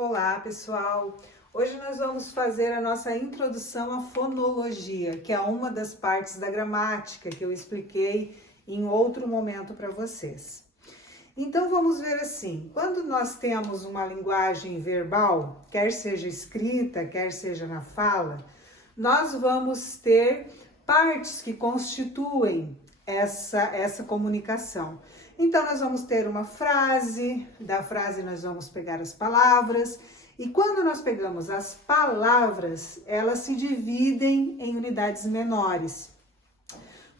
Olá, pessoal! Hoje nós vamos fazer a nossa introdução à fonologia, que é uma das partes da gramática que eu expliquei em outro momento para vocês. Então vamos ver assim, quando nós temos uma linguagem verbal, quer seja escrita, quer seja na fala, nós vamos ter partes que constituem essa comunicação. Então nós vamos ter uma frase, da frase nós vamos pegar as palavras, e quando nós pegamos as palavras, elas se dividem em unidades menores.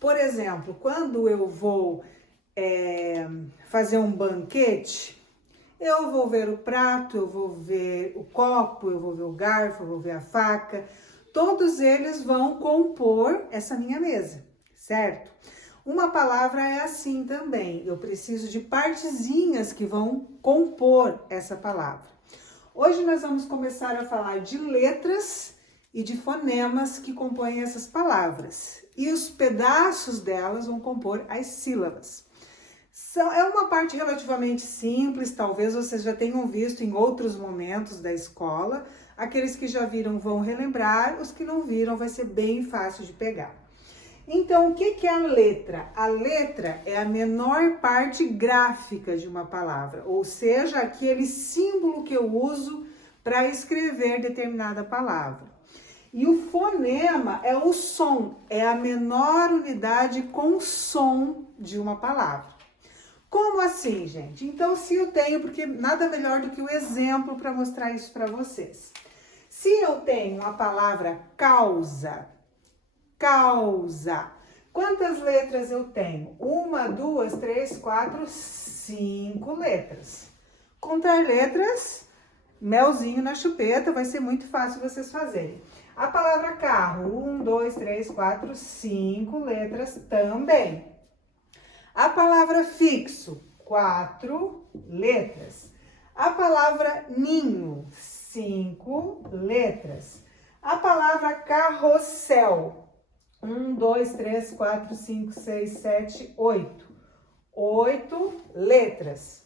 Por exemplo, quando eu vou fazer um banquete, eu vou ver o prato, eu vou ver o copo, eu vou ver o garfo, eu vou ver a faca, todos eles vão compor essa minha mesa, certo? Uma palavra é assim também, eu preciso de partezinhas que vão compor essa palavra. Hoje nós vamos começar a falar de letras e de fonemas que compõem essas palavras. E os pedaços delas vão compor as sílabas. É uma parte relativamente simples, talvez vocês já tenham visto em outros momentos da escola. Aqueles que já viram vão relembrar, os que não viram vai ser bem fácil de pegar. Então, o que é a letra? A letra é a menor parte gráfica de uma palavra, ou seja, aquele símbolo que eu uso para escrever determinada palavra. E o fonema é o som, é a menor unidade com som de uma palavra. Como assim, gente? Então, se eu tenho, porque nada melhor do que o exemplo para mostrar isso para vocês. Se eu tenho a palavra causa, quantas letras eu tenho? 1, 2, 3, 4, 5 letras. Contar letras, melzinho na chupeta, vai ser muito fácil vocês fazerem. A palavra carro, 1, 2, 3, 4, 5 letras também. A palavra fixo, 4 letras. A palavra ninho, 5 letras. A palavra carrossel, 1, 2, 3, 4, 5, 6, 7, 8. 8 letras.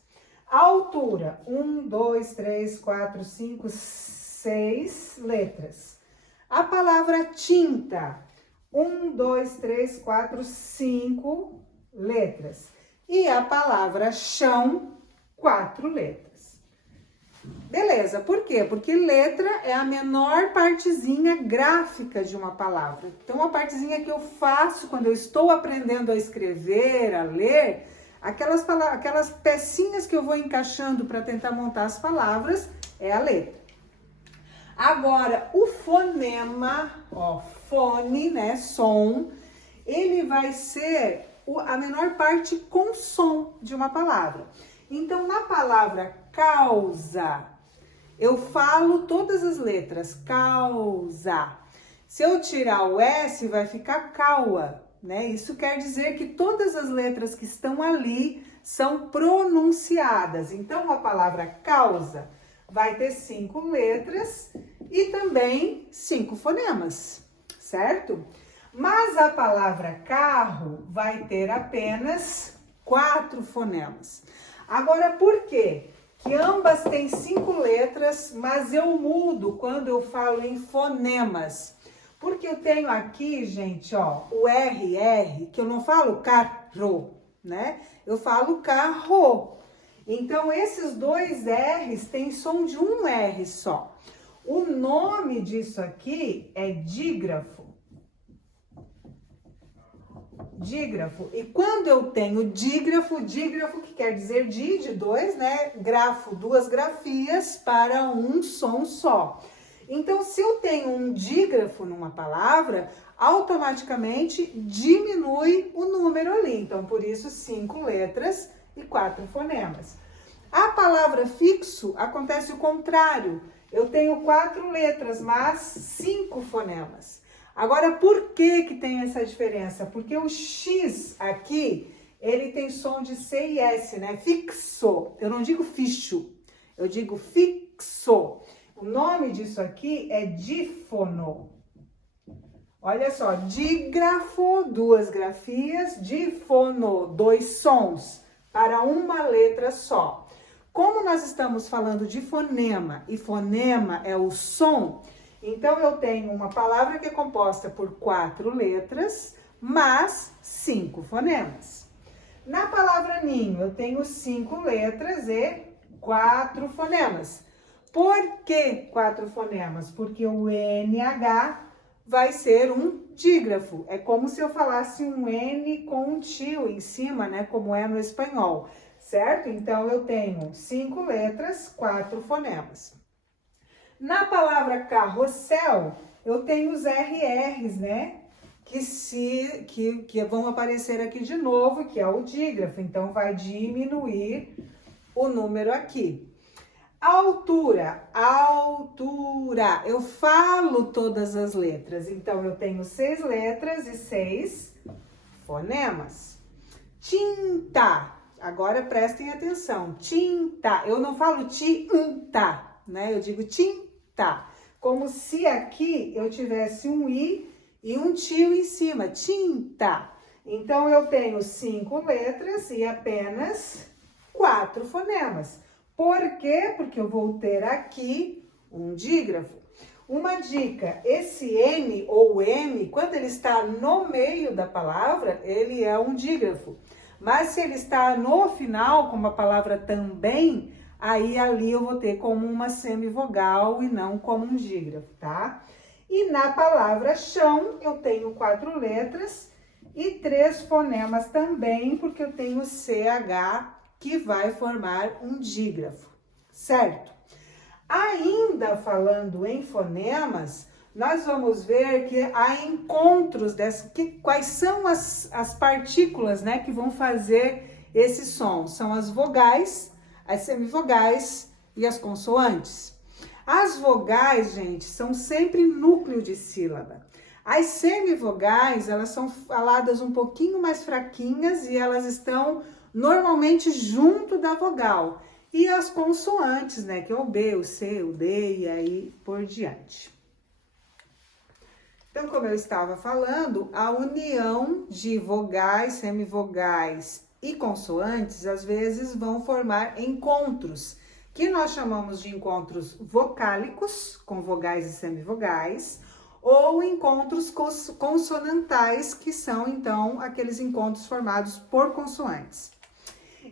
A altura, 1, 2, 3, 4, 5, 6 letras. A palavra tinta, 1, 2, 3, 4, 5 letras. E a palavra chão, 4 letras. Beleza, por quê? Porque letra é a menor partezinha gráfica de uma palavra. Então, a partezinha que eu faço quando eu estou aprendendo a escrever, a ler, aquelas pecinhas que eu vou encaixando para tentar montar as palavras, é a letra. Agora, o fonema, fone, né, som, ele vai ser a menor parte com som de uma palavra. Então, na palavra causa, eu falo todas as letras, causa. Se eu tirar o S, vai ficar caua, né? Isso quer dizer que todas as letras que estão ali são pronunciadas. Então, a palavra causa vai ter 5 letras e também 5 fonemas, certo? Mas a palavra carro vai ter apenas 4 fonemas. Agora, por quê? Que ambas têm 5 letras, mas eu mudo quando eu falo em fonemas. Porque eu tenho aqui, gente, o RR, que eu não falo carro, né? Eu falo carro. Então, esses dois R's têm som de um R só. O nome disso aqui é dígrafo. Dígrafo. E quando eu tenho dígrafo, dígrafo que quer dizer de 2, né? Grafo, 2 grafias para um som só. Então, se eu tenho um dígrafo numa palavra, automaticamente diminui o número ali. Então, por isso, 5 letras e 4 fonemas. A palavra fixo acontece o contrário. Eu tenho 4 letras, mas 5 fonemas. Agora, por que tem essa diferença? Porque o X aqui, ele tem som de C e S, né? Fixo. Eu não digo ficho, eu digo fixo. O nome disso aqui é dífono. Olha só, dígrafo, 2 grafias, dífono, 2 sons para uma letra só. Como nós estamos falando de fonema e fonema é o som, então eu tenho uma palavra que é composta por 4 letras, mas 5 fonemas. Na palavra ninho, eu tenho 5 letras e 4 fonemas. Por que 4 fonemas? Porque o NH vai ser um dígrafo. É como se eu falasse um N com um tio em cima, né? Como é no espanhol, certo? Então, eu tenho 5 letras, 4 fonemas. Na palavra carrossel, eu tenho os RRs, né? Que vão aparecer aqui de novo, que é o dígrafo. Então, vai diminuir o número aqui. Altura, altura. Eu falo todas as letras. Então, eu tenho 6 letras e 6 fonemas. Tinta. Agora, prestem atenção. Tinta. Eu não falo tinta, né? Eu digo tinta. Como se aqui eu tivesse um I e um tio em cima. Tinta. Então, eu tenho 5 letras e apenas 4 fonemas. Por quê? Porque eu vou ter aqui um dígrafo. Uma dica, esse N ou M, quando ele está no meio da palavra, ele é um dígrafo. Mas se ele está no final, como a palavra também, aí ali eu vou ter como uma semivogal e não como um dígrafo, tá? E na palavra chão, eu tenho 4 letras e 3 fonemas também, porque eu tenho CH, que vai formar um dígrafo, certo? Ainda falando em fonemas, nós vamos ver que há encontros quais são as partículas, né, que vão fazer esse som. São as vogais, as semivogais e as consoantes. As vogais, gente, são sempre núcleo de sílaba. As semivogais, elas são faladas um pouquinho mais fraquinhas e elas estão normalmente junto da vogal. E as consoantes, né, que é o B, o C, o D e aí por diante. Então, como eu estava falando, a união de vogais, semivogais e consoantes, às vezes, vão formar encontros, que nós chamamos de encontros vocálicos, com vogais e semivogais, ou encontros consonantais, que são, então, aqueles encontros formados por consoantes.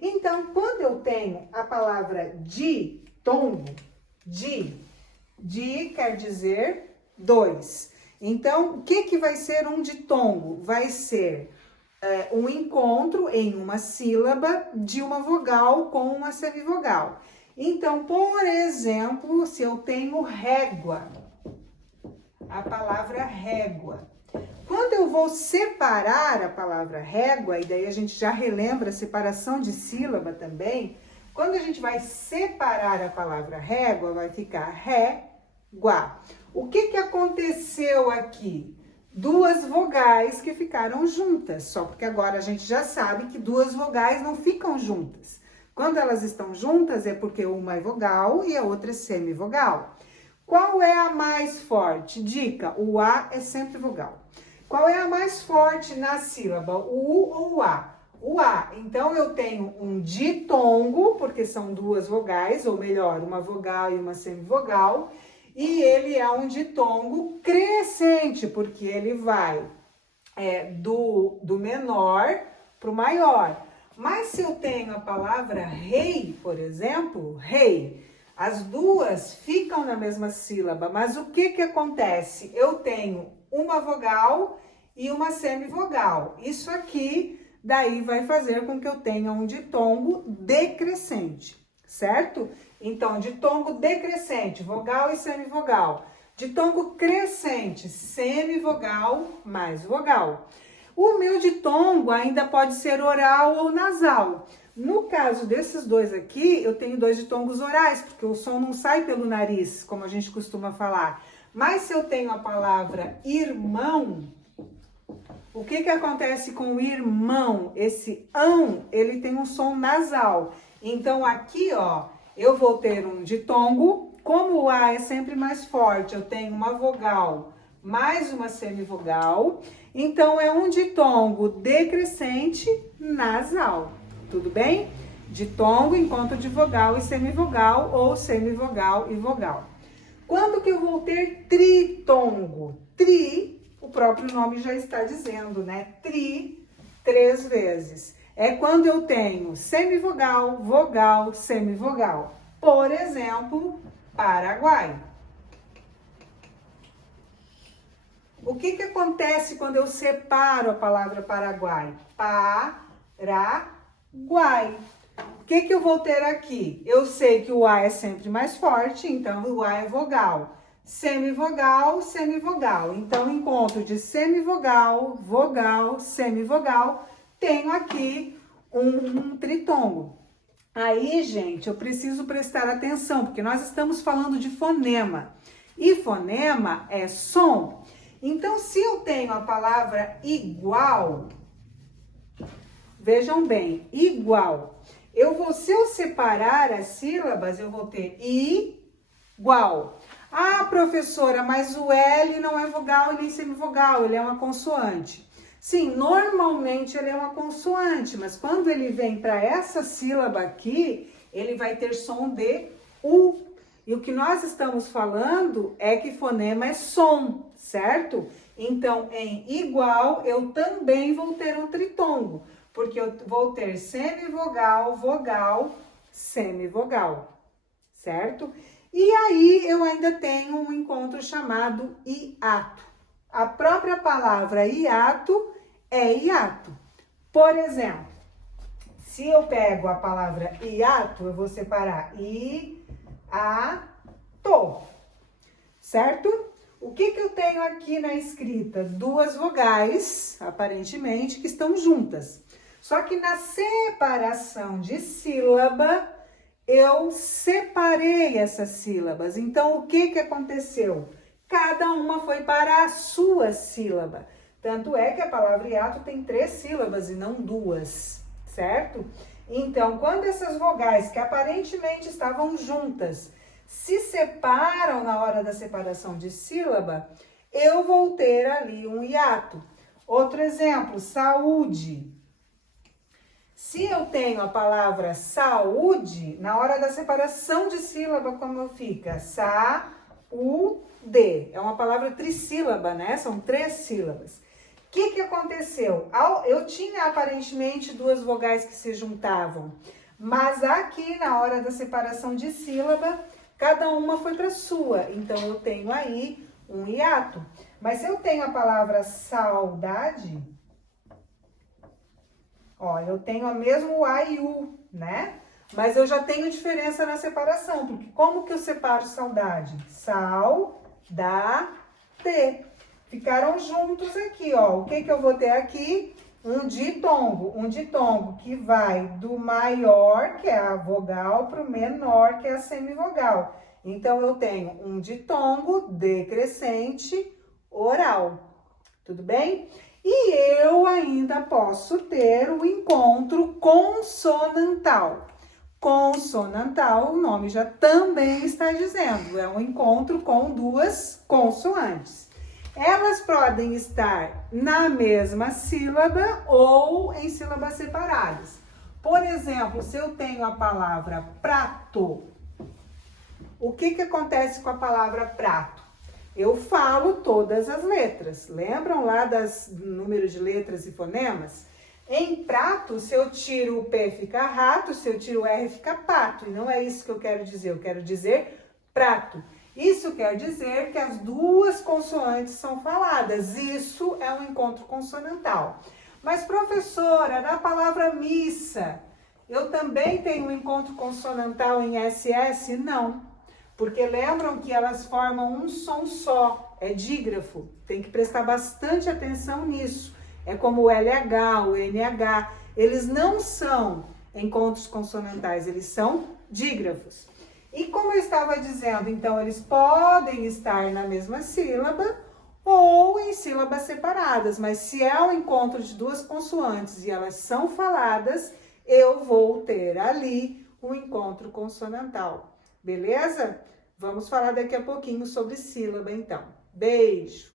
Então, quando eu tenho a palavra ditongo, di quer dizer 2. Então, o que vai ser um ditongo? Vai ser um encontro em uma sílaba de uma vogal com uma semivogal. Então, por exemplo, se eu tenho régua, a palavra régua. Quando eu vou separar a palavra régua, e daí a gente já relembra a separação de sílaba também, quando a gente vai separar a palavra régua, vai ficar régua. O que aconteceu aqui? 2 vogais que ficaram juntas, só porque agora a gente já sabe que 2 vogais não ficam juntas. Quando elas estão juntas é porque uma é vogal e a outra é semivogal. Qual é a mais forte? Dica, o A é sempre vogal. Qual é a mais forte na sílaba, o U ou o A? O A. Então, eu tenho um ditongo, porque são 2 vogais, ou melhor, uma vogal e uma semivogal. E ele é um ditongo crescente, porque ele vai do menor para o maior. Mas se eu tenho a palavra rei, por exemplo, rei, as 2 ficam na mesma sílaba, mas o que acontece? Eu tenho uma vogal e uma semivogal. Isso aqui, daí vai fazer com que eu tenha um ditongo decrescente, certo? Então, ditongo decrescente, vogal e semivogal. Ditongo crescente, semivogal mais vogal. O meu ditongo ainda pode ser oral ou nasal. No caso desses 2 aqui, eu tenho 2 ditongos orais, porque o som não sai pelo nariz, como a gente costuma falar. Mas se eu tenho a palavra irmão, o que acontece com o irmão? Esse ão, ele tem um som nasal. Então, aqui, ó, eu vou ter um ditongo. Como o A é sempre mais forte, eu tenho uma vogal mais uma semivogal. Então, é um ditongo decrescente nasal. Tudo bem? Ditongo, encontro de vogal e semivogal, ou semivogal e vogal. Quando que eu vou ter tritongo? Tri, o próprio nome já está dizendo, né? Tri, 3 vezes. É quando eu tenho semivogal, vogal, semivogal. Por exemplo, Paraguai. O que acontece quando eu separo a palavra Paraguai? Paraguai. O que eu vou ter aqui? Eu sei que o A é sempre mais forte, então o A é vogal. Semivogal, semivogal. Então, encontro de semivogal, vogal, semivogal, tenho aqui um tritongo. Aí, gente, eu preciso prestar atenção, porque nós estamos falando de fonema. E fonema é som. Então, se eu tenho a palavra igual, vejam bem, igual. Se eu separar as sílabas, eu vou ter igual. Ah, professora, mas o L não é vogal e nem semivogal, ele é uma consoante. Sim, normalmente ele é uma consoante, mas quando ele vem para essa sílaba aqui, ele vai ter som de U. E o que nós estamos falando é que fonema é som, certo? Então, em igual, eu também vou ter um tritongo, porque eu vou ter semivogal, vogal, semivogal, certo? E aí, eu ainda tenho um encontro chamado hiato. A própria palavra hiato é hiato. Por exemplo, se eu pego a palavra hiato, eu vou separar certo? O que eu tenho aqui na escrita? 2 vogais, aparentemente, que estão juntas. Só que na separação de sílaba, eu separei essas sílabas. Então, o que aconteceu? Cada uma foi para a sua sílaba. Tanto é que a palavra hiato tem 3 sílabas e não 2, certo? Então, quando essas vogais que aparentemente estavam juntas se separam na hora da separação de sílaba, eu vou ter ali um hiato. Outro exemplo, saúde. Se eu tenho a palavra saúde, na hora da separação de sílaba, como fica? Sa-u-de. É uma palavra trissílaba, né? São 3 sílabas. O que aconteceu? Eu tinha aparentemente 2 vogais que se juntavam, mas aqui na hora da separação de sílaba, cada uma foi para a sua. Então, eu tenho aí um hiato. Mas se eu tenho a palavra saudade, ó, eu tenho o mesmo A e U, né? Mas eu já tenho diferença na separação, porque como que eu separo saudade? Sal-da-te. Ficaram juntos aqui, ó. O que eu vou ter aqui? Um ditongo que vai do maior, que é a vogal, para o menor, que é a semivogal. Então, eu tenho um ditongo decrescente oral. Tudo bem? E eu ainda posso ter o encontro consonantal. Consonantal, o nome já também está dizendo, é um encontro com 2 consoantes. Elas podem estar na mesma sílaba ou em sílabas separadas. Por exemplo, se eu tenho a palavra prato, o que acontece com a palavra prato? Eu falo todas as letras. Lembram lá das números de letras e fonemas? Em prato, se eu tiro o P, fica rato, se eu tiro o R, fica pato. E não é isso que eu quero dizer, eu quero dizer prato. Isso quer dizer que as 2 consoantes são faladas. Isso é um encontro consonantal. Mas, professora, na palavra missa, eu também tenho um encontro consonantal em SS? Não. Porque lembram que elas formam um som só, é dígrafo. Tem que prestar bastante atenção nisso. É como o LH, o NH. Eles não são encontros consonantais, eles são dígrafos. E como eu estava dizendo, então, eles podem estar na mesma sílaba ou em sílabas separadas. Mas se é o encontro de 2 consoantes e elas são faladas, eu vou ter ali um encontro consonantal. Beleza? Vamos falar daqui a pouquinho sobre sílaba, então. Beijo!